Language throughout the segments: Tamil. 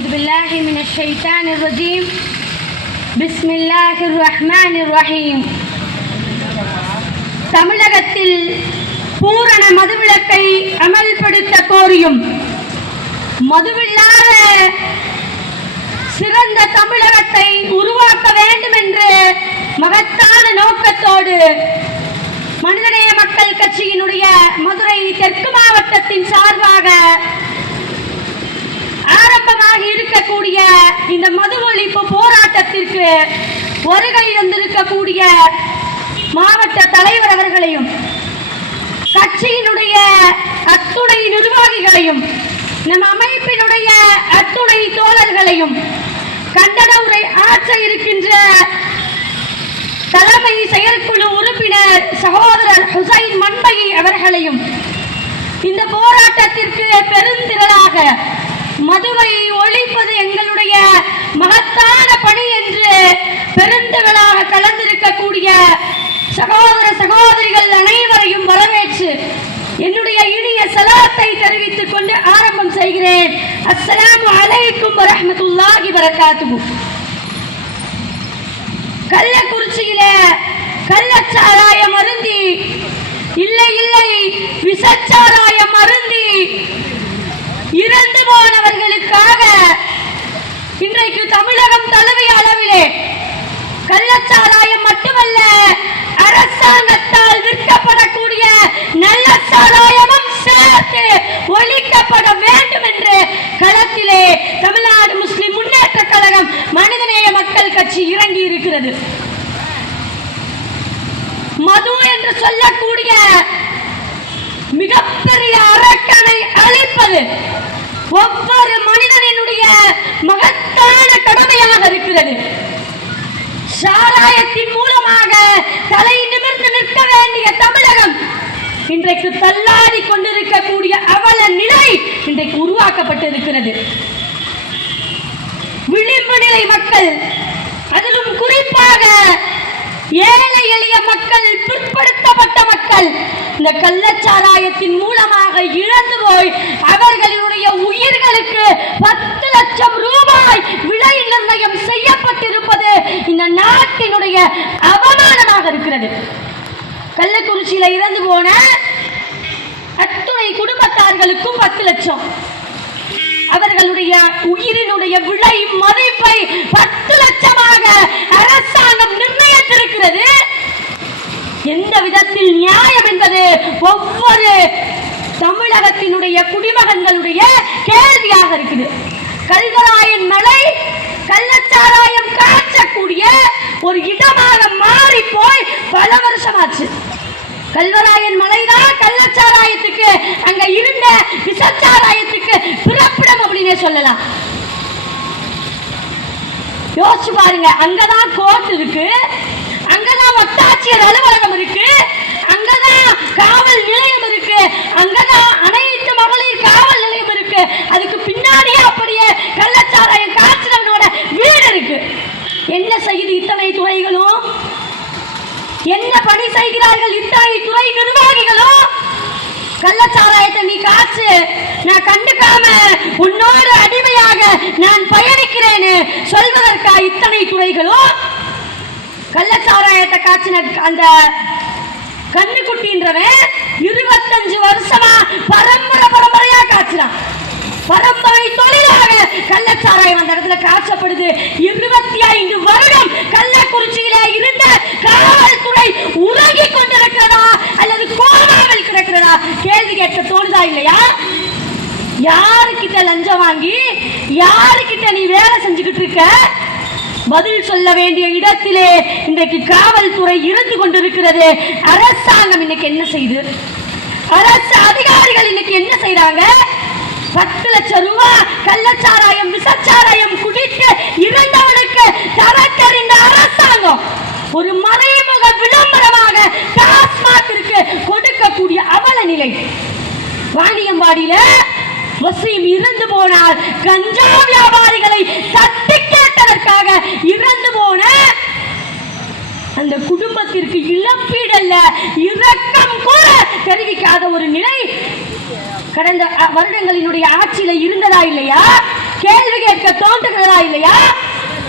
أعوذ بالله من الشيطان الرجيم بسم الله الرحمن الرحيم தமிழகத்தில் பூரண மதுவிலக்கை அமல்படுத்த கோரியும் மதுவில்லாத சிறந்த தமிழகத்தை உருவாக்க வேண்டும் என்று மகத்தான நோக்கத்தோடு மனிதநேய மக்கள் கட்சியினுடைய மதுரை தெற்கு மாவட்டத்தின் சார்பாக ஆரம்பமாக இருக்கக்கூடிய இந்த மது ஒழிப்பு போராட்டத்திற்கு வருகை தந்திருக்கக்கூடிய மாவட்ட தலைவர் அவர்களையும் கட்சியினுடைய அத்துணை நிர்வாகிகளையும் நம் அமைப்பினுடைய அத்துணை தோழர்களையும் கண்டன உரை ஆற்ற இருக்கின்ற தலைமை செயற்குழு உறுப்பினர் சகோதரர் ஹுசைன் மண்பகி அவர்களையும் இந்த போராட்டத்திற்கு பெருந்திரளாக மதுவை ஒழிப்பது எங்களுடைய மகத்தான பணி என்று பெருந்திரளாக கலந்திருக்கக்கூடிய சகோதர சகோதரிகள் அனைவரையும் வரவேற்று என்னுடைய இனிய சலாத்தை தெரிவித்துக் கொண்டு ஆரம்பம் செய்கிறேன். அஸ்லாம் அலைக்கும் வரஹ்மத்துல்லாஹி வரகாத்துஹு கள்ளக்குறிச்சியில கள்ளச்சாராயம் அருந்தி இல்லை இல்லை விஷச்சாராயம் அருந்தி இறந்து போனவர்களுக்காக இன்றைக்கு தமிழகம் தழுவிய அளவிலே கள்ளச்சாராயம் மட்டுமல்ல அரசாங்கத்தால் விற்கப்படக்கூடிய நல்ல சாராயமும் சேர்த்து ஒழிக்கப்பட வேண்டும் என்று களத்திலே தமிழ்நாடு முஸ்லிம் முன்னேற்ற கழகம் மனிதநேய மக்கள் கட்சி இறங்கி இருக்கிறது மது என்று சொல்ல மிகப்பெரிய அரக்கனை அழிப்பது ஒவ்வொரு மனிதனினுடைய மகத்தான கடமையாக இருக்கிறது. சாராயத்தின் மூலமாக தலை நிமிர்ந்து நிற்க வேண்டிய தமிழகம் இன்றைக்கு தள்ளாடி கொண்டிருக்கக்கூடிய அவல நிலை இன்றைக்கு உருவாக்கப்பட்டிருக்கிறது. விளிம்பு நிலை மக்கள் அதிலும் குறிப்பாக ஏழை எளிய மக்கள் பிற்படுத்தப்பட்ட மக்கள் இந்த கள்ளச்சாராயத்தின் மூலமாக இழந்து போய் அவர்களுடைய உயிர்களுக்கு பத்து லட்சம் ரூபாய் விலை நிர்ணயம் செய்யப்பட்டிருப்பது இந்த நாட்டினுடைய அவமானமாக இருக்கிறது. கள்ளக்குறிச்சியில இறந்து போன அத்துணை குடும்பத்தார்களுக்கும் பத்து லட்சம். அவர்களுடைய உயிரினுடைய விலை மதிப்பை பத்து லட்சமாக அரசாங்கம் நிர்ணயித்திருக்கிறது. எந்த விதத்தில் நியாயம் என்பது ஒவ்வொரு தமிழகத்தினுடைய குடிமகன்களுடைய கேள்வியாக இருக்குது. கல்வராயன் மலை கள்ளச்சாராயம் காய்ச்சக்கூடிய ஒரு இடமாக மாறி போய் பல வருஷமாச்சு. கல்வராயன் மலைதான் கள்ளச்சாராயத்துக்கு அங்க இருந்த விசச்சாராயத்துக்கு பிறப்பிடம் அப்படின்னே சொல்லலாம். யோசிச்சு பாருங்க அங்கதான் கோர்ட் இருக்கு. அங்கதான் வட்டாட்சியர் அலுவலகம் இருக்கு. அங்கதான் காவல் நிலையம் இருக்கு. அங்கதான் அனைத்து மகளிர் காவல் நிலையம் இருக்கு. அதுக்கு பின்னாடியே அப்படியே கள்ளச்சாராயம் காய்ச்சலவனோட வீடு இருக்கு. என்ன செய்யுது இத்தனை துறைகளும்? என்ன பணி செய்கிறார்கள் இத்தனை துறை நிர்வாகிகளும்? கள்ளச்சாராயத்தை நீ காய்ச்சு நான் கண்டுக்காம உன்னோடு அடிமையாக நான் பயணிக்கிறேன்னு சொல்வதற்கா இத்தனை துறைகளும்? கள்ள சாராயத்தை காய்ச்சின அந்த கண்ணுக்குட்டின்றவன் இருபத்தஞ்சு வருஷமா பரம்பரை பரம்பரையா காய்ச்சினான். பரம்பரை தொழிலாக கள்ளச்சாராயம் அந்த இடத்துல காய்ச்சப்படுது. இருபத்தி ஐந்து வருடம் கள்ளக்குறிச்சியில இருந்த காவல்துறை உறங்கி கொண்டிருக்கிறதா அல்லது கோமாவில் கிடக்கிறதா? கேள்வி கேட்க தோணுதா இல்லையா? யாருக்கிட்ட லஞ்சம் வாங்கி யாருக்கிட்ட நீ வேலை செஞ்சுக்கிட்டு இருக்க? பதில் சொல்ல வேண்டிய இடத்திலே இன்றைக்கு காவல்துறை இருந்து கொண்டிருக்கிறது. அரசாங்கம் இன்னைக்கு என்ன செய்யுது அரசு அதிகாரிகள் இன்னைக்கு என்ன செய்யறாங்க பத்து லட்சம் ரூபாய் கள்ளச்சாராயம் விசச்சாராயம் குடித்து இறந்தவனுக்கு தரக்கறிந்த அரசாங்கம். ஒரு மறைமுக விளம்பரமாக டாஸ்மாகிற்கு கொடுக்கக்கூடிய அவல நிலை. வாணியம்பாடியில வசீம் இறந்து போனால் கஞ்சா வியாபாரிகளை சட்டிக்க கேட்டதற்காக இறந்து போன அந்த குடும்பத்திற்கு இழப்பீடல்ல. இரக்கம் கூட தெரிவிக்காத ஒரு நிலை கடந்த வருடங்களினுடைய ஆட்சியில இருந்ததா இல்லையா? கேள்வி கேட்க தோன்றுகிறதா இல்லையா?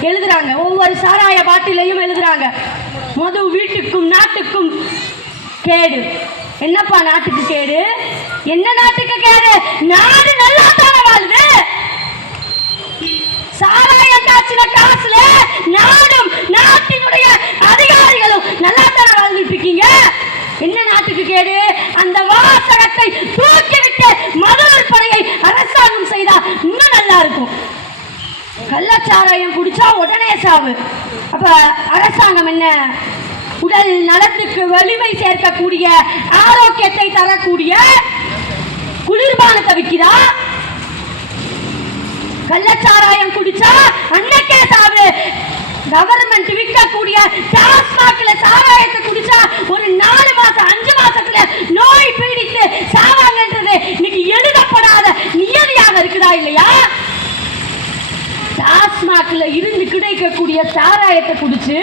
எழுதுறாங்க. ஒவ்வொரு சாராய பாட்டிலையும் எழுதுறாங்க. மது வீட்டுக்கும் நாட்டுக்கும் கேடு. என்னப்பா நாட்டுக்கு கேடு? என்ன நாட்டுக்கு கேடு? நாடு நல்லா தானே வாழ்வு சாராய காய்ச்சின காசுல நாடும் நாட்டினுடைய அதிகாரிகளும் நல்லா தானே வாழ்ந்துட்டு இருக்கீங்க. என்ன நாட்டுக்கு கேடு? அந்த வாசகத்தை தூக்கிவிட்டு மது விற்பனையை அரசாங்கம் செய்தா இன்னும் நல்லா இருக்கும். கள்ளச்சாராயம் குடிச்சா உடனே சாவு. அப்ப அரசாங்கம் என்ன? உடல் நலத்துக்கு வலிமை சேர்க்கக்கூடிய ஆரோக்கியத்தை தரக்கூடிய குளிர்பானத்தை விற்கிறா? கள்ளச்சாராயம் குடிச்சா அன்னைக்கே சாவு. கவர்மெண்ட் விற்கக்கூடிய டாஸ்மாக்ல சாராயத்தை குடிச்சா ஒரு நாலு மாசம் அஞ்சு மாசத்துல நோய் பீடித்து சாவாங்கன்றது இன்னைக்கு எழுதப்படாத நியதியாக இருக்குதா இல்லையா? டாஸ்மாக்ல இருந்து கிடைக்கக்கூடிய சாராயத்தை குடிச்சு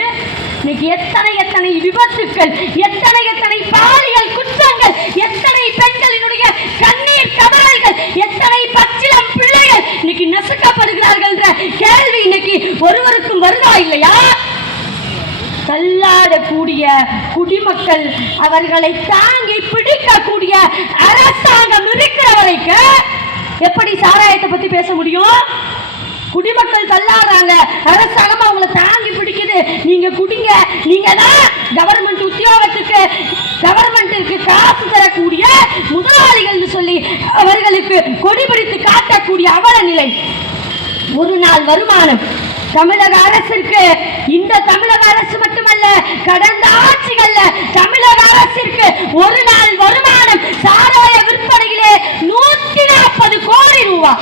இன்னைக்கு எத்தனை எத்தனை விபத்துக்கள் எத்தனை எத்தனை பாலியல் குற்றங்கள் எத்தனை கேள்வி இன்னைக்கு ஒருவருக்கும் வருதா இல்லையா? தள்ளாடக்கூடிய குடிமக்கள் அவர்களை தாங்கி பிடிக்கக்கூடிய அரசாங்கம் இருக்கிற வரைக்கும் எப்படி சாராயத்தை பத்தி பேச முடியும்? குடிமக்கள் தள்ளாடுறாங்க அரசாங்கம் அவங்கள தாங்கி பிடிக்குது. நீங்க குடிங்க நீங்க தான் கவர்மெண்ட் உத்தியோகத்துக்கு கவர்மெண்ட்டுக்கு காசு தரக்கூடிய முதலாளிகள்னு சொல்லி அவர்களுக்கு கொடி பிடித்து காட்டக்கூடிய அவல நிலை. ஒரு நாள் வருமானம். தமிழக அரசிற்கு இந்த தமிழக அரசு மட்டுமல்ல கடந்த ஆட்சிகள்ல தமிழக அரசிற்கு ஒரு நாள் வருமானம் சாராய விற்பனையிலே நூத்தி நாற்பது கோடி ரூபாய்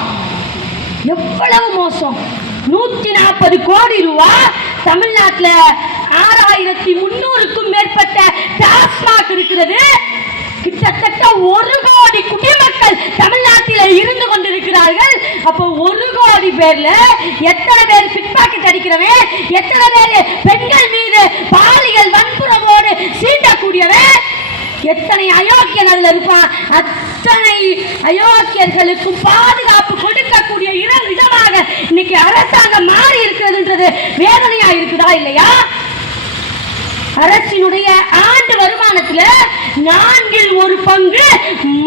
எவ்வளவு மோசம். நூத்தி நாற்பது கோடி ரூபா தமிழ்நாட்டுல ஆறாயிரத்தி முன்னூறுக்கும் மேற்பட்ட டாஸ்மாக் இருக்கிறது. கிட்டத்தட்ட ஒரு கோடி குடிமக்கள் மக்கள் தமிழ்நாட்டில் இருந்து கொண்டிருக்கிறார்கள். அப்போ ஒரு கோடி பேர்ல எத்தனை பேர் பிக் பாக்கெட் அடிக்கிறவன் எத்தனை பேர் பெண்கள் மீது பாலியல் வன்புறவோடு சீண்டக்கூடியவன் எத்தனை அயோக்கியன் அதுல இருப்பான் அத்தனை அயோக்கியர்களுக்கும் பாதுகாப்பு கொடுக்கக்கூடிய இடம் இடமாக இன்னைக்கு அரசாங்கம் மாறி இருக்கிறதுன்றது வேதனையா இருக்குதா இல்லையா? அரசினுடைய ஆ வருமானத்துல நான்கில் ஒரு பங்கு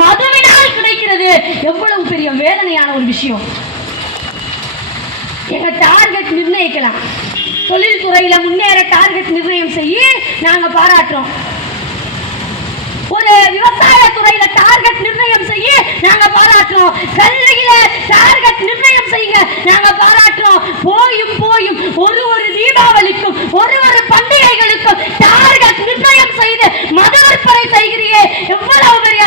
மதுவினால் கிடைக்கிறது. எவ்வளவு பெரிய வேதனையான ஒரு விஷயம். எங்க டார்கெட் நிர்ணயிக்கலாம். தொழில்துறையில முன்னேற டார்கெட் நிர்ணயம் செய்ய நாங்க பாராட்டுறோம். விவசாய துறையில டார்கெட் நிர்ணயம் செய்ய நாங்க பாராட்டுறோம். கல்வியில டார்கெட் நிர்ணயம் செய்ய நாங்க பாராட்டுறோம். போயும் போயும் ஒரு ஒரு தீபாவளிக்கும் ஒரு ஒரு பண்டிகைகளுக்கும் டார்கெட் நிர்ணயம் செய்து மது விற்பனை செய்கிறியே எவ்வளவு பெரிய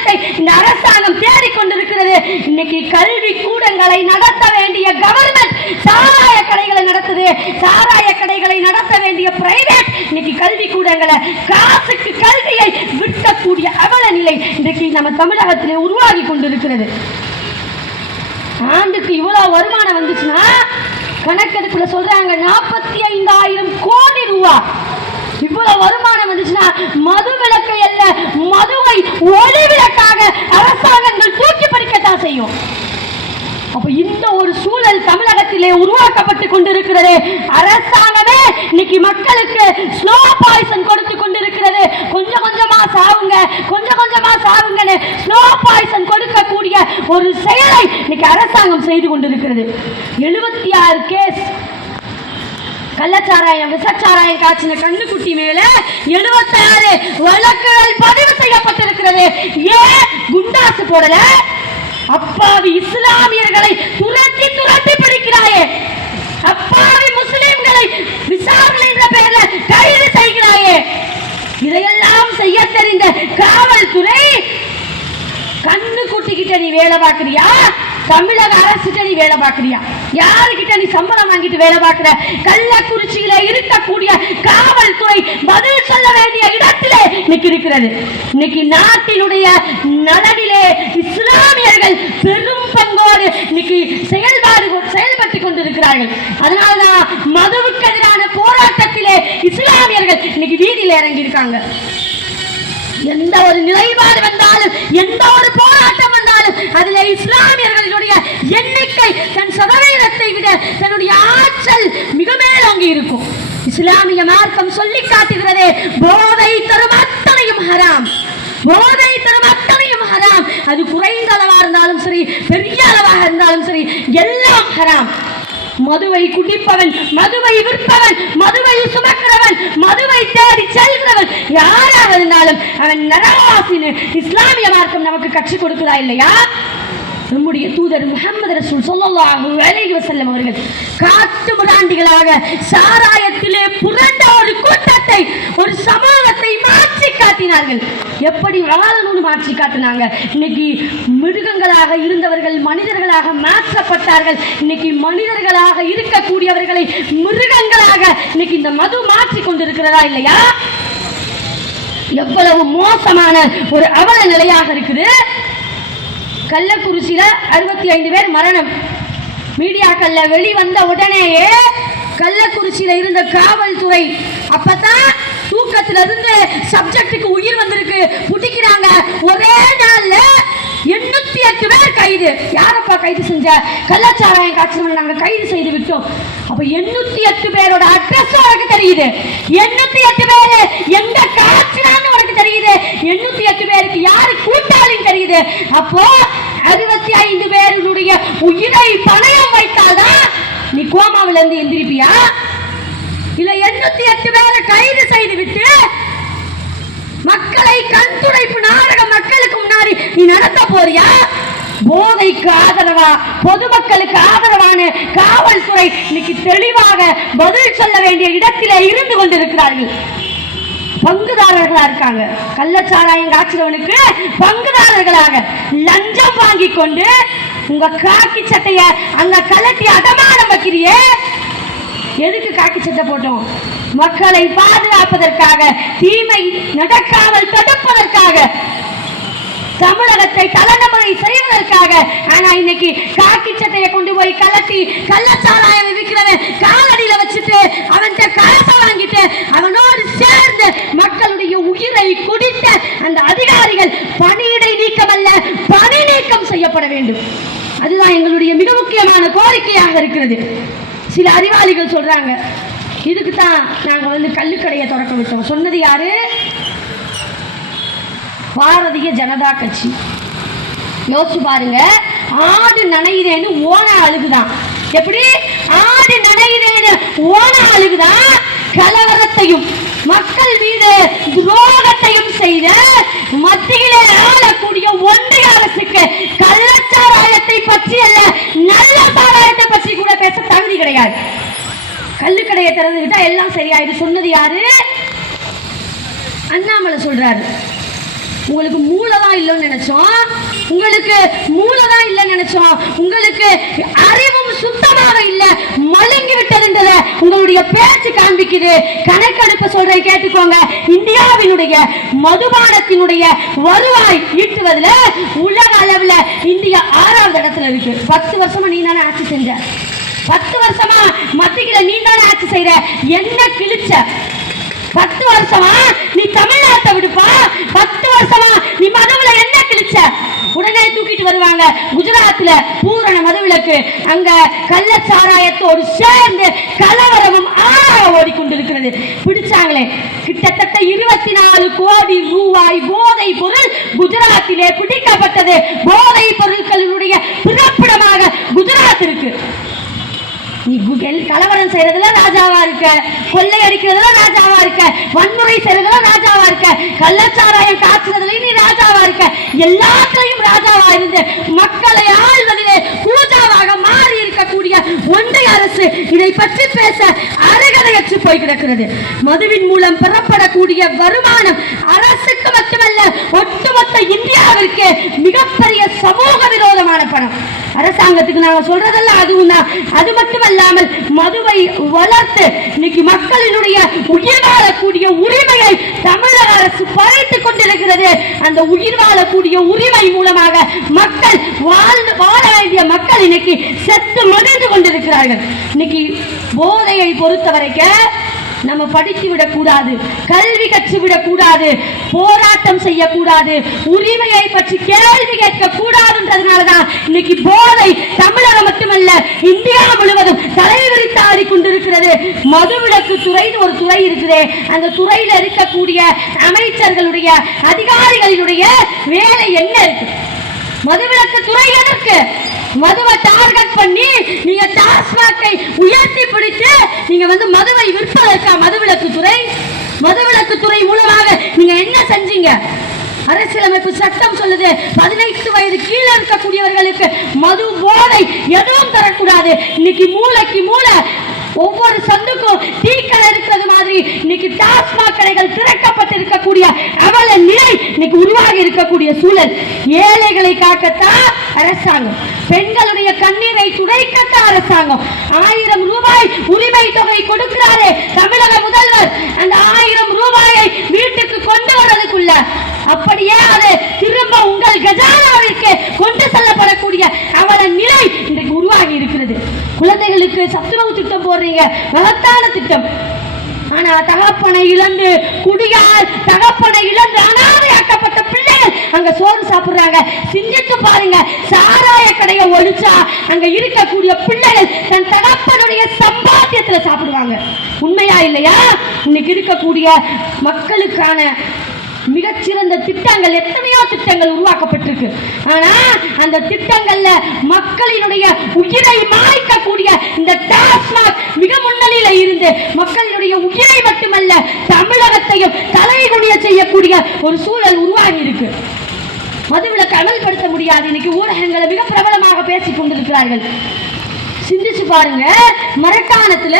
அவமானத்தை இந்த அரசாங்கம் தேடிக்கொண்டிருக்கிறது. இன்னைக்கு கல்வி கூடங்களை நடத்த வேண்டிய கவர்மெண்ட் சாராய கடைகளை நடத்துது. சாராய கடைகளை நடத்த வேண்டிய பிரைவேட் இன்னைக்கு கல்வி கூடங்களை காசுக்கு கல்வியை விற்கக்கூடிய அவல நிலை இன்றைக்கு நம்ம தமிழகத்திலே உருவாகி கொண்டிருக்கிறது. ஆண்டுக்கு இவ்வளவு வருமானம் வந்துச்சுன்னா கணக்கெடுப்புல சொல்றாங்க நாற்பத்தி ஐந்தாயிரம் கோடி ரூபா இவ்வளவு வருமானம் வந்துச்சுன்னா மது விலக்கை அல்ல மதுவை ஒளி விளக்காக அரசாங்கங்கள் தூக்கி பறிக்கத்தான் செய்யும். அப்ப இந்த ஒரு சூழல் தமிழகத்திலே உருவாக்கப்பட்டு கொண்டிருக்கிறது அரசாங்கமே இன்னைக்கு மக்களுக்கு ஸ்லோ பாய்சன் கொடுத்து கொண்டிருக்கிறது. கொஞ்சம் கொஞ்சமா சாவுங்க கொஞ்சம் கொஞ்சமா சாவுங்கன்னு ஸ்லோ பாய்சன் கொடுக்கக்கூடிய ஒரு செயலை இன்னைக்கு அரசாங்கம் செய்து கொண்டிருக்கிறது. எழுபத்தி ஆறு கேஸ் கள்ளச்சாராயம் விசச்சாராயம் காய்ச்சின கண்ணுக்குட்டி மேல எழுபத்தாறு வழக்குகள் பதிவு செய்யப்பட்டிருக்கிறது. ஏன் குண்டாசு போடல? அப்பாவி இஸ்லாமியர்களை துரத்தி துரத்தி பிடிக்கிறாயே. அப்பாவி முஸ்லிம்களை விசாரணை என்ற பெயர்ல கைது செய்கிறாயே. இதையெல்லாம் செய்ய தெரிந்த காவல்துறை கண்ணு குட்டிக்கிட்ட நீ வேலை பார்க்கறியா? தமிழக அரசுகிட்ட நீ வேலை பார்க்கறியா? யாருக்கிட்ட நீ சம்பளம் வாங்கிட்டு வேலை பார்க்கிற? கள்ளக்குறிச்சியில இருக்கக்கூடிய காவல்துறை பதில் சொல்ல வேண்டிய இடத்திலே இன்னைக்கு இருக்கிறது இன்னைக்கு நாட்டினுடைய நலனிலே இஸ்லாமியர்கள் பெரும் பங்கோடு இன்னைக்கு செயல்பாடு செயல்பட்டு கொண்டிருக்கிறார்கள். அதனாலதான் மதுவுக்கு எதிரான போராட்டத்திலே இஸ்லாமியர்கள் இன்னைக்கு வீதியில இறங்கி இருக்காங்க எந்த ஒரு நிலைப்பாடு வந்தாலும் எந்த ஒரு போராட்டம் வந்தாலும் அதுல இஸ்லாமியர்களுடைய எண்ணிக்கை தன் சதவீதத்தை விட தன்னுடைய ஆற்றல் மிக மேலோங்கி இருக்கும். இஸ்லாமிய மார்க்கம் சொல்லி காட்டுகிறது போதை தரும் அத்தனையும் ஹராம். போதை தரும் அத்தனையும் ஹராம். அது குறைந்த அளவா இருந்தாலும் சரி பெரிய அளவாக இருந்தாலும் சரி எல்லாம் ஹராம். மதுவை குடிப்பவன் மதுவை விற்பவன் மதுவை சுமக்கிறவன் மதுவை தேடி செல்கிறவன் யாராக இருந்தாலும் அவன் நரவாசின்னு இஸ்லாமிய மார்க்கம் நமக்கு கற்றுக் கொடுக்குதா இல்லையா? நம்முடைய தூதர் முகமது ரசூல் ஸல்லல்லாஹு அலைஹி வஸல்லம் அவர்கள் காட்டு முராண்டிகளாக சாராயத்திலே புரண்ட ஒரு கூட்டத்தை ஒரு சமூகத்தை மாற்றி காட்டினார்கள். எப்படி வாழணும்னு மாற்றி காட்டினாங்க? இன்னைக்கு மிருகங்களாக இருந்தவர்கள் மனிதர்களாக மாற்றப்பட்டார்கள். இன்னைக்கு மனிதர்களாக இருக்கக்கூடியவர்களை மிருகங்களாக இன்னைக்கு இந்த மது மாற்றி கொண்டிருக்கிறதா இல்லையா? எவ்வளவு மோசமான ஒரு அவல நிலையாக இருக்குது. கள்ளக்குறிச்சியில அறுபத்தி ஐந்து பேர் மரணம். மீடியாக்கள்ல வெளிவந்த உடனேயே கள்ளக்குறிச்சியில இருந்த காவல்துறை அப்பதான் தூக்கத்துல இருந்து சப்ஜெக்டுக்கு உயிர் வந்திருக்கு. புடிக்கிறாங்க. ஒரே நாள்ல எண்ணூத்தி எட்டு பேர் கைது. யாரப்பா கைது செஞ்ச? கள்ளச்சாராயம் காய்ச்சல் நாங்க கைது செய்து விட்டோம். அப்ப எண்ணூத்தி எட்டு பேரோட அட்ரஸ் தெரியுது. எண்ணூத்தி எட்டு பேரு எங்க காய்ச்சினான்னு தெரியுது. எண்ணூத்தி எட்டு பேருக்கு யாரு கூட்டாளின்னு தெரியுது. அப்போ அறுபத்தி ஐந்து பேருடைய உயிரை பணயம் வைத்தால்தான் நீ கோமாவில இருந்து எந்திரிப்பியா? இல்ல எண்ணூத்தி எட்டு பேரை கைது செய்து விட்டு மக்களை கண் துடைப்பு நாடகம் மக்களுக்கு முன்னாடி நீ நடத்த போறியா? போதைக்கு ஆதரவா? பொதுமக்களுக்கு ஆதரவான காவல்துறை இன்னைக்கு தெளிவாக பதில் சொல்ல வேண்டிய இடத்திலே இருந்து கொண்டிருக்கிறார்கள். பங்குதாரர்களா இருக்காங்க. கள்ளச்சாராயம் காய்ச்சறவனுக்கு பங்குதாரர்களாக லஞ்சம் வாங்கி கொண்டு உங்க காக்கி சட்டைய அங்க கலட்டி அடமானம் வைக்கிறியே. எதுக்கு காக்கி சட்டை போட்டோம்? மக்களை பாதுகாப்பதற்காக தீமை நடக்காமல் தடுப்பதற்காக தமிழகத்தை தலைநமுறை செய்வதற்காக. ஆனா இன்னைக்கு காக்கி சட்டையை கொண்டு போய் கலட்டி கள்ளச்சாராயம் விற்கிறவன் காலடி வச்சுட்டு அவன்கிட்ட காசை வாங்கிட்டு அவனோடு சேர்ந்து மக்களுடைய உயிரை குடித்த அந்த அதிகாரிகள் பணியிடை நீக்கம் அல்ல பணி நீக்கம் செய்யப்பட வேண்டும். அதுதான் எங்களுடைய மிக முக்கியமான கோரிக்கையாக இருக்கிறது. சில அறிவாளிகள் சொல்றாங்க இதுக்கு தான் நாங்கள் வந்து கல்லுக்கடையை திறக்க விட்டோம். சொன்னது யாரு? பாரதிய ஜனதா கட்சி. யோசிச்சு பாருங்க ஆடு நனையிறேன்னு ஓன அழுகுதான். எப்படி? ஆடு நனையுதேன்னு ஓன கலவரத்தையும் மக்கள் மீது துரோகத்தையும் செய்த மத்தியிலே ஆளக்கூடிய ஒன்றிய அரசுக்கு கள்ளச்சாராயத்தை பற்றி அல்ல நல்ல சாராயத்தை பற்றி கூட பேச தகுதி கிடையாது. கள்ளுக்கடையை திறந்து விட்டா எல்லாம் சரியாயிடும். சொன்னது யாரு? அண்ணாமலை சொல்றாரு. உங்களுக்கு மூலதா இல்லைன்னு நினைச்சோம். உங்களுக்கு மூலதா இல்லைன்னு நினைச்சோம். உங்களுக்கு அறிவும் சுத்தமாக இல்ல. மழுங்கி விட்டதுன்றத உங்களுடைய பேச்சு காண்பிக்குது. கணக்கெடுப்பு சொல்றேன் கேட்டுக்கோங்க. இந்தியாவினுடைய மதுபானத்தினுடைய வருவாய் ஈட்டுவதுல உலக அளவுல இந்தியா ஆறாவது இடத்துல இருக்கு. பத்து வருஷமா நீ தானே ஆட்சி செஞ்ச? பத்து வருஷமா மத்திக்கிற நீ தானே ஆட்சி செய்யற என்ன கிழிச்ச? பத்து வருஷமா நீ தமிழ்நாட்டை விடுப்பா? பத்து வருஷமா நீ மதவுல என்ன கிழிச்ச? உடனே தூக்கிட்டு வருவாங்க குஜராத்ல பூரண மதுவிலக்கு. அங்க கள்ளச்சாராயத்தோடு சேர்ந்து கலவரமும் ஆறாக ஓடிக்கொண்டிருக்கிறது. பிடிச்சாங்களே. கிட்டத்தட்ட இருபத்தி நாலு கோடி ரூபாய் போதை பொருள் குஜராத்திலே பிடிக்கப்பட்டது. போதை பொருட்களினுடைய பிறப்பிடமாக குஜராத் இருக்கு. நீ கலவரம் செய்யறதுல ராஜாவா இருக்க கொள்ளை அடிக்கிறதுல ராஜாவா இருக்க வன்முறை செய்யறதுல ராஜாவா இருக்க கள்ளச்சாராயம் காய்ச்சுறதுலயும் நீ ராஜாவா இருக்க. எல்லாத்திலையும் ராஜாவா இருந்து மக்களை ஆள்வதிலே பூஜாவாக மாறி இருக்கக்கூடிய ஒன்றை அரசு இதை பற்றி பேச அருகதையற்று போய் கிடக்கிறது. மதுவின் மூலம் பெறப்படக்கூடிய வருமானம் அரசுக்கு மட்டுமல்ல ஒட்டுமொத்த இந்தியாவிற்கு மிகப்பெரிய சமூக விரோதமான படம் அரசாங்கத்துக்கு நாங்க சொல்றதெல்லாம் அதுவும் தான் அது மட்டுமல்லாமல் மதுவை வளர்த்து இன்னைக்கு மக்களினுடைய உயிர் வாழக்கூடிய உரிமையை தமிழக அரசு பறித்துக் கொண்டிருக்கிறது. அந்த உயிர் வாழக்கூடிய உரிமை மூலமாக மக்கள் வாழ்ந்து வாழ வேண்டிய மக்கள் இன்னைக்கு செத்து மடிந்து கொண்டிருக்கிறார்கள். இன்னைக்கு போதையை பொறுத்த வரைக்கும் நம்ம படித்து விடக்கூடாது கல்வி கற்று விடக்கூடாது போராட்டம் செய்யக்கூடாது உரிமையை பற்றி கேள்வி கேட்க கூடாதுன்றதுனால தான் இன்னைக்கு போதை தமிழகம் மட்டுமல்ல இந்தியா முழுவதும் தலைவிரித்து ஆடிக்கொண்டிருக்கிறது. மதுவிலக்கு துறைன்னு ஒரு துறை இருக்குது அந்த துறையில இருக்கக்கூடிய அமைச்சர்களுடைய அதிகாரிகளினுடைய வேலை என்ன இருக்கு? மதுவிலக்கு துறை எதற்கு? மதுவை டார்கெட் பண்ணி நீங்க டாஸ்மாகை உயர்த்தி பிடிச்சு நீங்க வந்து மதுவை விற்பதற்கா மதுவிலக்கு துறை மதுவிலக்கு துறை மூலமாக நீங்க என்ன செஞ்சீங்க? அரசியலமைப்பு சட்டம் சொல்லுது பதினைந்து வயது கீழே இருக்கக்கூடியவர்களுக்கு மது போதை எதுவும் தரக்கூடாது. இன்னைக்கு மூளைக்கு மூளை ஒவ்வொரு சந்துக்கும் டீக்கடை இருக்கிறது மாதிரி. இன்னைக்கு டாஸ்மாக் கடைகள் திறக்கப்பட்டிருக்கக்கூடிய அவல நிலை இன்னைக்கு உருவாகி இருக்கக்கூடிய சூழல். ஏழைகளை காக்கத்தான் அரசாங்கம். பெண்களுடைய கண்ணீரை துடைக்கத்தான் அரசாங்கம். ஆயிரம் ரூபாய் உரிமை தொகை கொடுக்கிறாரே தமிழக முதல்வர். அந்த ஆயிரம் ரூபாயை வீட்டுக்கு கொண்டு வர்றதுக்குள்ள அப்படியே அது திரும்ப உங்கள் கஜானாவிற்கு கொண்டு செல்லப்படக்கூடிய அவல நிலை இன்றைக்கு உருவாகி இருக்கிறது. குழந்தைகளுக்கு சத்துணவு திட்டம் போடுறீங்க மகத்தான திட்டம். ஆனா தகப்பனை இழந்து குடியால் தகப்பனை இழந்து அனாதையாக்கப்பட்ட பிள்ளைகள் அங்க சோறு சாப்பிடுறாங்க. சிந்தித்து பாருங்க சாராய கடையை ஒழிச்சா அங்க இருக்கக்கூடிய பிள்ளைகள் தன் தகப்பனுடைய சம்பாத்தியத்துல சாப்பிடுவாங்க. உண்மையா இல்லையா? இன்னைக்கு இருக்கக்கூடிய மக்களுக்கான மிகச்சிறந்த திட்டங்கள் எத்தனையோ திட்டங்கள் உருவாக்கப்பட்டிருக்கு. ஆனா அந்த திட்டங்கள்ல மக்களினுடைய உயிரை மாய்க்கக்கூடிய இந்த டாஸ்மாக் மிக முன்னணியில இருந்து மக்களினுடைய உயிரை மட்டுமல்ல தமிழகத்தையும் தலைகுனிய செய்யக்கூடிய ஒரு சூழல் உருவாகி இருக்கு மதுவிலக்கு அமல்படுத்த முடியாது. இன்னைக்கு ஊடகங்களை மிக பிரபலமாக பேசிக் கொண்டிருக்கிறார்கள். சிந்திச்சு பாருங்க. மரட்டானத்துல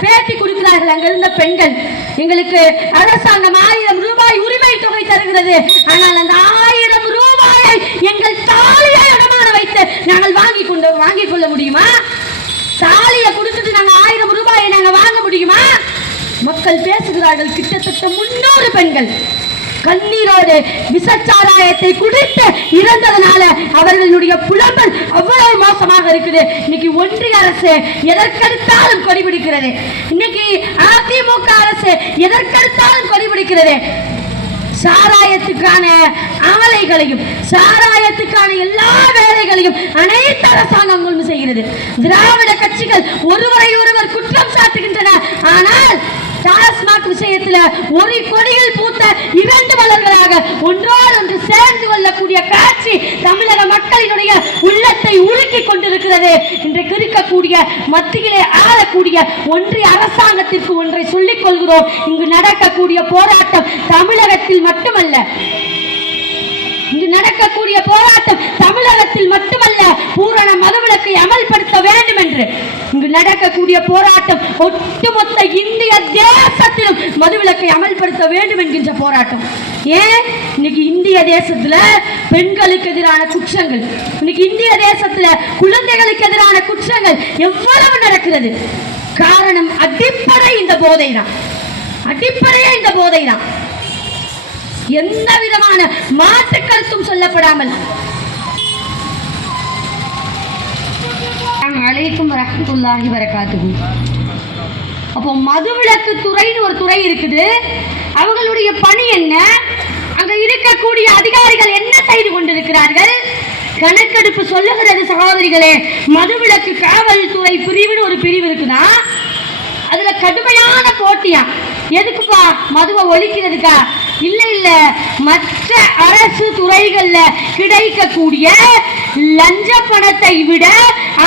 பேட்டி கொடுக்கிறார்கள் அங்க இருந்த பெண்கள். எங்களுக்கு அரசாங்கம் ஆயிரம் ரூபாய் உரிமை தொகை தருகிறது. ஆனால் அந்த ஆயிரம் ரூபாயை எங்கள் தாலியை இடமான வைத்து நாங்கள் வாங்கி கொண்டு வாங்கிக் கொள்ள முடியுமா? தாலியை கொடுத்துட்டு நாங்கள் ஆயிரம் ரூபாயை நாங்கள் வாங்க முடியுமா? மக்கள் பேசுகிறார்கள் கிட்டத்தட்ட முன்னூறு பெண்கள். கண்ணீரோடு விசச்சாராயத்தை குடித்து இறந்ததனால அவர்களுடைய புலம்பல் அவ்வளவு மோசமாக இருக்குது. இன்னைக்கு ஒன்றிய அரசு எதற்கெடுத்தாலும் கொடிபிடிக்கிறது. இன்னைக்கு அதிமுக அரசு எதற்கெடுத்தாலும் கொடிபிடிக்கிறது. சாராயத்துக்கான ஆலைகளையும் சாராயத்துக்கான எல்லா வேலைகளையும் அனைத்து அரசாங்கங்களும் செய்கிறது. திராவிட கட்சிகள் ஒருவரை ஒருவர் குற்றம் சாட்டுகின்றன. ஆனால் டாஸ்மாக் விஷயத்துல ஒரு கொடியில் பூத்த இரண்டு மலர்களாக ஒன்றோடு ஒன்று சேர்ந்து கொள்ளக்கூடிய காட்சி தமிழக மக்களினுடைய உள்ளத்தை உருக்கி கொண்டிருக்கிறது. இன்றைக்கு இருக்கக்கூடிய மத்தியிலே ஆளக்கூடிய ஒன்றிய அரசாங்கத்திற்கு ஒன்றை சொல்லிக் கொள்கிறோம். இங்கு நடக்கக்கூடிய போராட்டம் தமிழகத்தில் மட்டுமல்ல. இங்கு நடக்கக்கூடிய போராட்டம் தமிழகத்தில் மட்டுமல்ல. பூரண மதுவிலக்கை அமல்படுத்த வேண்டும் என்று இங்கு நடக்கக்கூடிய போராட்டம் ஒட்டுமொத்த இந்திய தேசத்திலும் மதுவிலக்கை அமல்படுத்த வேண்டும் என்கின்ற போராட்டம். ஏன்? இன்னைக்கு இந்திய தேசத்துல பெண்களுக்கு எதிரான குற்றங்கள் இன்னைக்கு இந்திய தேசத்துல குழந்தைகளுக்கு எதிரான குற்றங்கள் எவ்வளவு நடக்கிறது? காரணம் அடிப்படை இந்த போதை தான் அடிப்படையே இந்த போதை தான் எந்த விதமான மாற்று கருத்தும் சொல்லப்படாமல் அலைக்கும் ரஹத்துல்லாஹி வரகாத்துகு அப்போ மதுவிலக்கு துறைன்னு ஒரு துறை இருக்குது. அவங்களுடைய பணி என்ன? அங்க இருக்கக்கூடிய அதிகாரிகள் என்ன செய்து கொண்டிருக்கிறார்கள்? கணக்கெடுப்பு சொல்லுகிறது சகோதரிகளே மதுவிலக்கு காவல்துறை பிரிவுன்னு ஒரு பிரிவு இருக்குதா? அதுல கடுமையான போட்டியா? எதுக்குப்பா மதுவை ஒழிக்கிறதுக்கா? இல்ல இல்ல மற்ற அரசு துறைகள்ல கிடைக்கக்கூடிய லஞ்ச பணத்தை விட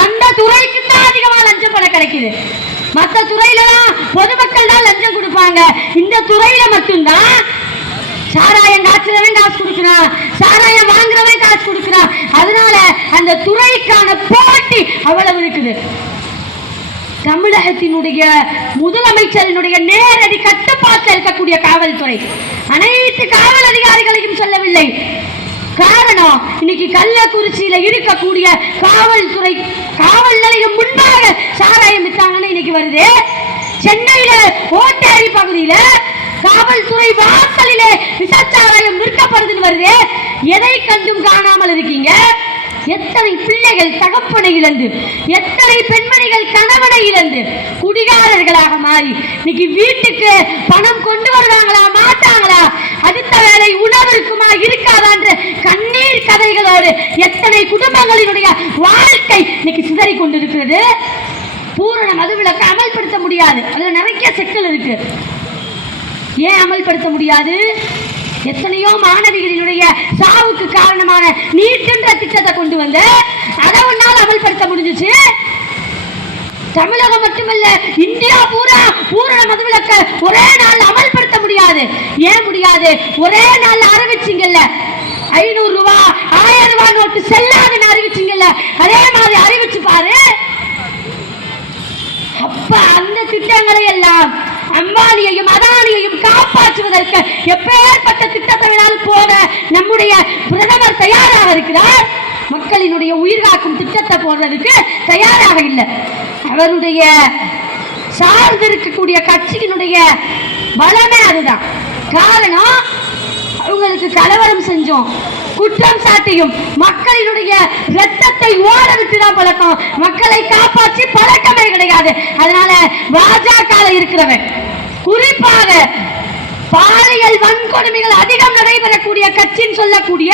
அந்த துறைக்கு தான் அதிகமா லஞ்ச பணம் கிடைக்குது. மற்ற துறையிலலாம் பொதுமக்கள் தான் லஞ்சம் கொடுப்பாங்க. இந்த துறையில மட்டும்தான் சாராயம் காய்ச்சலவன் காசு கொடுக்கிறான். சாராயம் வாங்குறவன் காசு கொடுக்கிறான். அதனால அந்த துறைக்கான போட்டி அவ்வளவு இருக்குது. தமிழகத்தினுடைய முதலமைச்சரினுடைய நேரடி கட்டுப்பாட்டில் இருக்கக்கூடிய காவல்துறை. அனைத்து காவல் அதிகாரிகளையும் சொல்லவில்லை. காரணம் இன்னைக்கு கள்ளக்குறிச்சியில இருக்கக்கூடிய காவல்துறை காவல் நிலையம் முன்பாக சாராயம் வித்தாங்கன்னு இன்னைக்கு வருது. சென்னையில ஓட்டேரி பகுதியில காவல்துறை வாசலிலே விசச்சாராயம் விற்கப்படுதுன்னு வருது. எதை கண்டும் காணாமல் இருக்கீங்க? எத்தனை பிள்ளைகள் தகப்பனை இழந்து எத்தனை பெண்மணிகள் கணவனை இழந்து குடிகாரர்களாக மாறி இன்னைக்கு வீட்டுக்கு பணம் கொண்டு வருவாங்களா மாட்டாங்களா? அடுத்த வேலை உணவு இருக்குமா இருக்காதா என்று கண்ணீர் கதைகளோடு எத்தனை குடும்பங்களினுடைய வாழ்க்கை இன்னைக்கு சிதறி கொண்டிருக்கிறது. பூரண மதுவிலக்கு அமல்படுத்த முடியாது. அதுல நிறைய சிக்கல் இருக்கு. ஏன் அமல்படுத்த முடியாது? எத்தனையோ மாணவிகளினுடைய சாவுக்கு காரணமான நீட்டுன்ற திட்டத்தை கொண்டு வந்து அதை உன்னால் அமல்படுத்த முடிஞ்சிச்சு? தமிழகம் மட்டுமல்ல இந்தியா பூரா பூரண மதுவிலக்க ஒரே நாள் அமல் முடியாது. ஏன் முடியாது? ஒரே நாள் அறிவிச்சிங்கல்ல ஐநூறு ரூபா ஆயிரம் ரூபாய் நோட்டு செல்லாதுன்னு அறிவிச்சிங்கல்ல அதே மாதிரி அறிவிச்சு பாரு. அப்ப அந்த திட்டங்களை எல்லாம் அம்பானியையும் அதானியையும் காப்பாற்றுவதற்கு எப்பேற்பட்ட திட்டத்தை வேணாலும் போட நம்முடைய பிரதமர் தயாராக இருக்கிறார்? மக்களினுடைய உயிர் காக்கும் திட்டத்தை போடுறதுக்கு தயாராக இல்லை. அவருடைய சார்ந்து இருக்கக்கூடிய கட்சியினுடைய பலமே அதுதான். காரணம் அவங்களுக்கு கலவரம் செஞ்சோம். குற்றம் சாட்டியும் மக்களினுடைய ரத்தத்தை ஓட விட்டுதான் பழக்கம். மக்களை காப்பாற்றி பழக்கமே கிடையாது. அதனால பாஜக இருக்கிறவன் குறிப்பாக பாலியல் வன்கொடுமைகள் அதிகம் நடைபெறக்கூடிய கட்சின்னு சொல்லக்கூடிய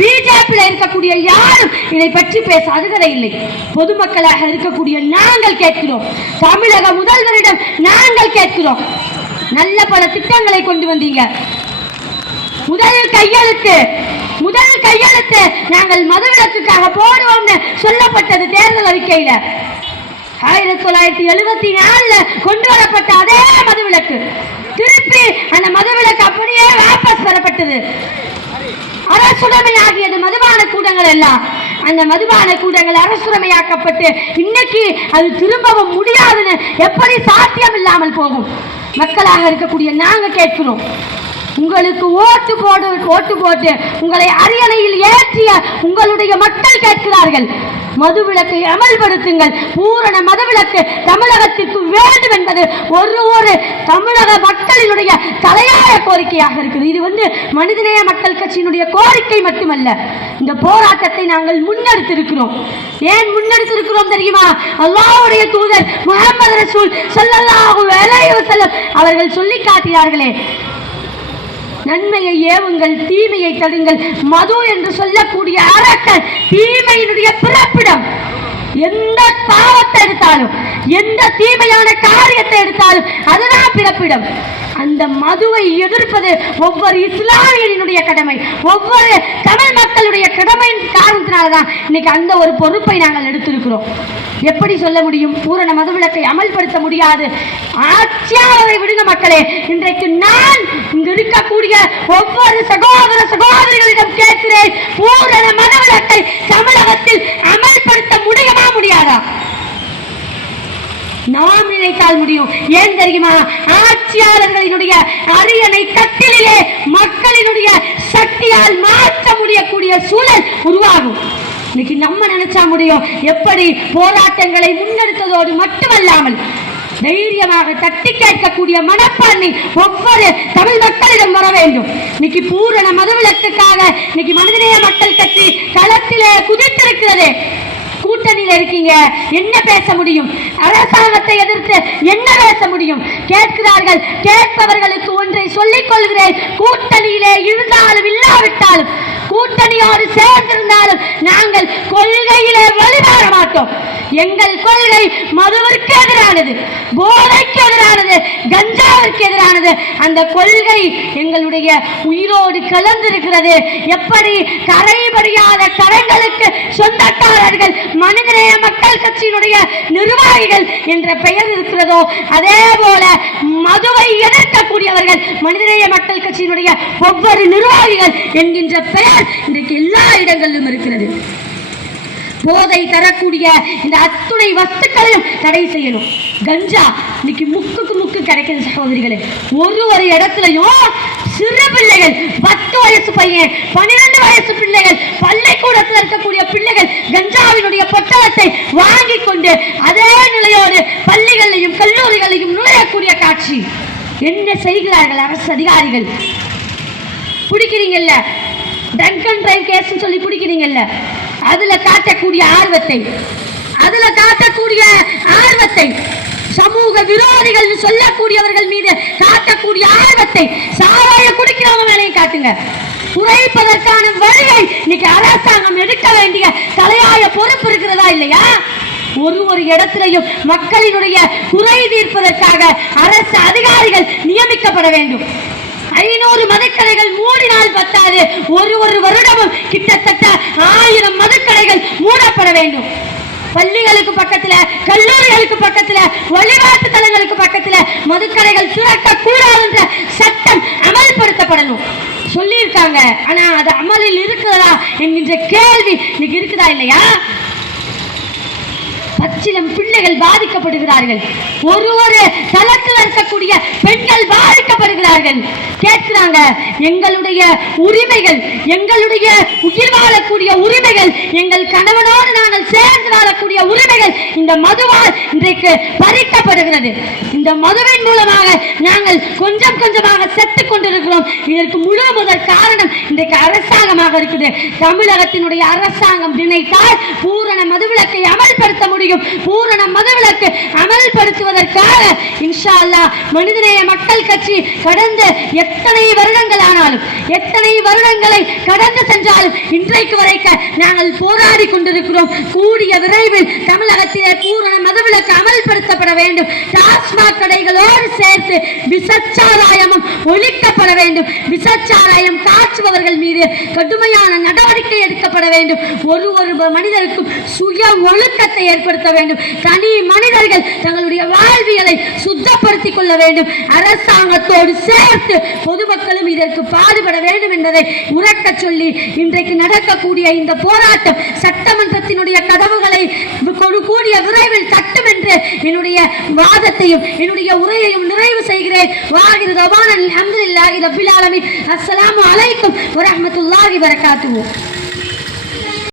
பிஜேபியில் இருக்கக்கூடிய யாரும் இதை பற்றி பேச அருகதை இல்லை. பொதுமக்களாக இருக்கக்கூடிய நாங்கள் கேட்கிறோம். தமிழக முதல்வரிடம் நாங்கள் கேட்கிறோம். நல்ல பல திட்டங்களை கொண்டு வந்தீங்க. முதல் கையெழுத்து முதல் கையெழுத்து நாங்கள் மதுவிலக்குக்காக போடுவோம்னு சொல்லப்பட்டது தேர்தல் அறிக்கையில. ஆயிரத்தி தொள்ளாயிரத்தி எழுபத்தி நாலுல கொண்டு வரப்பட்ட அதே மதுவிலக்கு. திருப்பி அந்த மதுவிலக்கு அப்படியே வாபஸ் பெறப்பட்டது அரசுடமை ஆகியது மதுபான கூடங்கள் எல்லாம் அந்த மதுபான கூடங்கள் அரசுடமையாக்கப்பட்டு இன்னைக்கு அது திரும்பவும் முடியாதுன்னு எப்படி சாத்தியம் இல்லாமல் போகும். மக்களாக இருக்கக்கூடிய நாங்க கேட்கிறோம். உங்களுக்கு ஓட்டு போடு ஓட்டு போட்டு உங்களை அரியணையில் ஏற்றிய உங்களுடைய மக்கள் கேட்கிறார்கள். மதுவிலக்கை அமல்படுத்துங்கள். பூரண மதுவிலக்கு தமிழகத்திற்கு வேண்டும் என்பது ஒரு ஒரு தமிழக மக்களினுடைய தலையாய கோரிக்கையாக இருக்குது இது வந்து மனிதநேய மக்கள் கட்சியினுடைய கோரிக்கை மட்டுமல்ல. இந்த போராட்டத்தை நாங்கள் முன்னெடுத்திருக்கிறோம். ஏன் முன்னெடுத்திருக்கிறோம் தெரியுமா? அல்லாவுடைய தூதர் முகமது ரசூல் ஸல்லல்லாஹு அலைஹி வஸல்லம் அவர்கள் சொல்லி காட்டினார்களே நன்மையை ஏவுங்கள் தீமையை தடுங்கள். மது என்று சொல்லக்கூடிய அரக்கன் தீமையினுடைய பிறப்பிடம். எந்த பாவத்தை எடுத்தாலும் எந்த தீமையான காரியத்தை எடுத்தாலும் அதுதான் பிறப்பிடம். அந்த மதுவை எதிர்ப்பது ஒவ்வொரு இஸ்லாமியனுடைய கடமை ஒவ்வொரு தமிழ் மக்களுடைய கடமையின் காரணத்தினால்தான் இன்னைக்கு அந்த ஒரு பொறுப்பை நாங்கள் எடுத்திருக்கிறோம். எப்படி சொல்ல முடியும்? பூரண மதுவிலக்கை அமல்படுத்த முடியாது. ஆட்சியாளரை விடுங்க மக்களே. இன்றைக்கு நான் இங்கு இருக்கக்கூடிய ஒவ்வொரு சகோதர சகோதரிகளிடம் கேட்கிறேன் பூரண மதுவிலக்கை தமிழகத்தில் அமல்படுத்த முடியும் முடியாதா? நாம் நினைத்தால் முடியும். ஏன் தெரியுமா? ஆட்சியாளர்களினுடைய அரியணை கட்டிலே மக்களினுடைய சக்தியால் மாற்ற முடியக்கூடிய சூழல் உருவாகும். இன்னைக்கு நம்ம நினைச்சா முடியும். எப்படி போராட்டங்களை முன்னெடுத்ததோடு மட்டுமல்லாமல் தைரியமாக தட்டி கேட்கக்கூடிய மனப்பான்மை ஒவ்வொரு தமிழ் மக்களிடம் வர வேண்டும். இன்னைக்கு பூரண மதுவிலக்குக்காக இன்னைக்கு மனிதநேய மக்கள் கட்சி களத்திலே குதித்திருக்கிறது. கூட்டணியில இருக்கீங்க. என்ன பேச முடியும்? அரசாங்கத்தை எதிர்த்து என்ன பேச முடியும்? கேட்கிறார்கள். கேட்பவர்களுக்கு ஒன்றை சொல்லிக் கொள்கிறேன். கூட்டணியிலே இருந்தாலும் இல்லாவிட்டாலும் கூட்டணியோடு சேர்ந்திருந்தாலும் நாங்கள் கொள்கையிலே வெளிவர மாட்டோம். எங்கள் கொள்கை மதுவிற்கு எதிரானது போதைக்கு எதிரானது கஞ்சாவிற்கு எதிரானது. அந்த கொள்கை எங்களுடைய உயிரோடு கலந்திருக்கிறது. எப்படி கரைபடியாத கரங்களுக்கு சொந்தக்காரர்கள் மனிதநேய மக்கள் கட்சியினுடைய நிர்வாகிகள் என்ற பெயர் இருக்கிறதோ அதே போல மதுவை எதிர்க்கக்கூடியவர்கள் மனிதநேய மக்கள் கட்சியினுடைய ஒவ்வொரு நிர்வாகிகள் என்கின்ற பெயர் இன்றைக்கு எல்லா இடங்களிலும் இருக்கிறது. போதை தரக்கூடிய இந்த அத்துணை வஸ்துக்களையும் தடை செய்யணும். கஞ்சா இன்னைக்கு முக்குக்கு முக்கு கிடைக்கிற சகோதரிகளே. ஒரு ஒரு இடத்துலையும் சிறு பிள்ளைகள் பத்து வயசு பையன் பன்னிரெண்டு வயசு பிள்ளைகள் பள்ளிக்கூடத்தில் இருக்கக்கூடிய பிள்ளைகள் கஞ்சாவினுடைய பொட்டலத்தை வாங்கி கொண்டு அதே நிலையோடு பள்ளிகளையும் கல்லூரிகளையும் நுழையக்கூடிய காட்சி. என்ன செய்கிறார்கள் அரசு அதிகாரிகள்? பிடிக்கிறீங்கல்ல? டங்கன் அண்ட் டிரைவ் சொல்லி பிடிக்கிறீங்கல்ல அதில் காட்டக்கூடிய ஆர்வத்தை அதில் காட்டக்கூடிய ஆர்வத்தை சமூக விரோதிகள் காட்டக்கூடிய ஆர்வத்தை சாராய குடிக்கிறவங்க மேலையும் காட்டுங்க. குறைப்பதற்கான வழியை இன்னைக்கு அரசாங்கம் எடுக்க வேண்டிய தலையாய பொறுப்பு இருக்கிறதா இல்லையா? ஒரு ஒரு இடத்திலையும் மக்களினுடைய குறை தீர்ப்பதற்காக அரசு அதிகாரிகள் நியமிக்கப்பட வேண்டும். ஐநூறு மதுக்கடைகள் மூடினால் பத்தாது. ஒரு ஒரு வருடமும் கிட்டத்தட்ட ஆயிரம் மதுக்கடைகள் மூடப்பட வேண்டும். பள்ளிகளுக்கு பக்கத்துல கல்லூரிகளுக்கு பக்கத்துல வழிபாட்டு தலங்களுக்கு பக்கத்துல மதுக்கடைகள் திறக்க கூடாதுன்ற சட்டம் அமல்படுத்தப்படணும். சொல்லியிருக்காங்க. ஆனா அது அமலில் இருக்குதா என்கின்ற கேள்வி இன்னைக்கு இருக்குதா இல்லையா? பச்சிலம் குழந்தைகள் பாதிக்கப்படுகிறார்கள். ஒரு ஒரு தளத்தில் இருக்கக்கூடிய பெண்கள் பாதிக்கப்படுகிறார்கள். கேட்கிறாங்க எங்களுடைய உரிமைகள் எங்களுடைய உயிர் வாழக்கூடிய உரிமைகள் எங்கள் கணவனோடு நாங்கள் சேர்ந்து வாழக்கூடிய உரிமைகள் இந்த மதுவால் இன்றைக்கு பறிக்கப்படுகிறது. இந்த மதுவின் மூலமாக நாங்கள் கொஞ்சம் கொஞ்சமாக செத்து கொண்டிருக்கிறோம். இதற்கு முழு முதல் காரணம் இன்றைக்கு அரசாங்கமாக இருக்குது. தமிழகத்தினுடைய அரசாங்கம் நினைத்தால் பூரண மதுவிலக்கை அமல்படுத்த முடியும். பூரண மதவிலக்கு அமல்படுத்துவதற்காக இன்ஷா அல்லாஹ் மனிதநேய மக்கள் கட்சி கடந்த எத்தனை வருடங்கள் ஆனாலும் எத்தனை வருடங்களை கடந்து சென்றாலும் இன்றைக்கு வரைக்க நாங்கள் போராடி கொண்டிருக்கிறோம். கூடிய விரைவில் தமிழகத்திலே பூரண மதுவிலக்கு அமல்படுத்தப்பட வேண்டும். டாஸ்மாக் கடைகளோடு சேர்த்து விசச்சாராயமும் ஒழிக்கப்பட வேண்டும். விசச்சாராயம் காய்ச்சுபவர்கள் மீது கடுமையான நடவடிக்கை எடுக்கப்பட வேண்டும். ஒரு ஒரு மனிதருக்கும் சுய ஒழுக்கத்தை ஏற்படுத்த வேண்டும். தனி மனிதர்கள் தங்களுடைய வாழ்வியலை சுத்தப்படுத்திக் கொள்ள வேண்டும். அரசாங்கத்தோடு சேர்த்து பொதுமக்களும் இதற்கு பாடுபட வேண்டும் என்பதை உரட்ட சொல்லி இன்றைக்கு நடக்கக்கூடிய இந்த போராட்டம் சட்டமன்றத்தினுடைய கதவுகளை கூடிய விரைவில் தட்டும் என்று என்னுடைய வாதத்தையும் என்னுடைய உரையையும் நிறைவு செய்கிறேன். வாகிரு ரபான அல்ஹம்துலில்லாஹி ரப்பில் ஆலமீன். அஸ்ஸலாமு அலைக்கும் வரஹ்மத்துல்லாஹி வரகாத்துஹு